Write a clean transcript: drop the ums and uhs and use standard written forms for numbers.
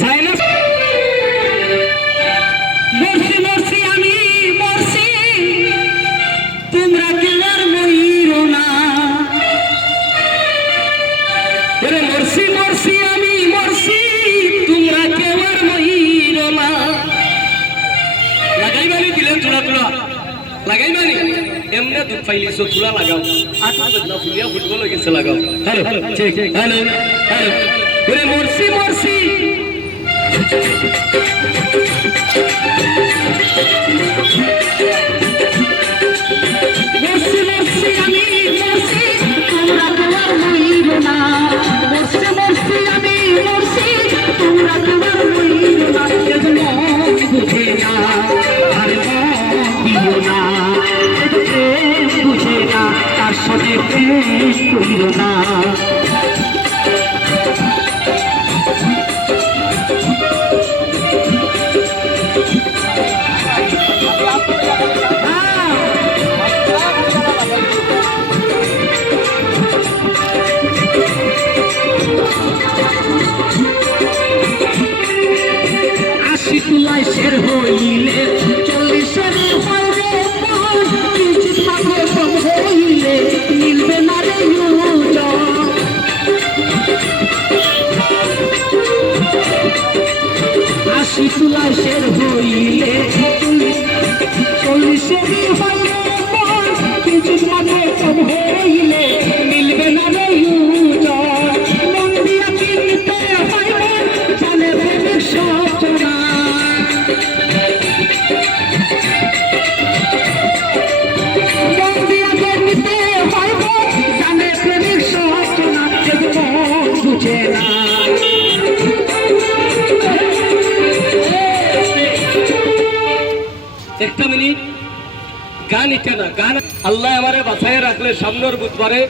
sinus মরছি মরছি আমি মরছি তোমরা কেউ আর মইরো না ওরে মরছি মরছি আমি মরছি তোমরা কেউ আর মইরো না লাগাইবানি দিলেন চূড়া চূড়া লাগাইবানি এমনে দুধ পাইলিছো চূড়া লাগাও আঠার বেদনা ফুলিয়া ফুটবল হয়ে গেছে লাগাও হ্যালো ঠিক হ্যালো হ্যালো ওরে মরছি মরছি মরছি মরছি আমি মরছি তোমরা কেউ আর মইরো না মরছি মরছি আমি মরছি তোমরা কেউ আর মইরো না এজন্য বুঝে না আর দিও না বুঝে না তার সাথে প্রেম করিও না তুলাই শের হইলে 40-এর হইলে হইলে মিলবে না রে আশি তুলাই শের হইলে 40-এর হইলে কিছু মাঝে কম হইলে মিলবে না রে মন দিয়া কিনতে হইবে জানে প্রেমের সূচনা একটা মিনিট গান এটা না গান আল্লাহ আমারে বাঁচায় রাখলে সামনের বুধবারে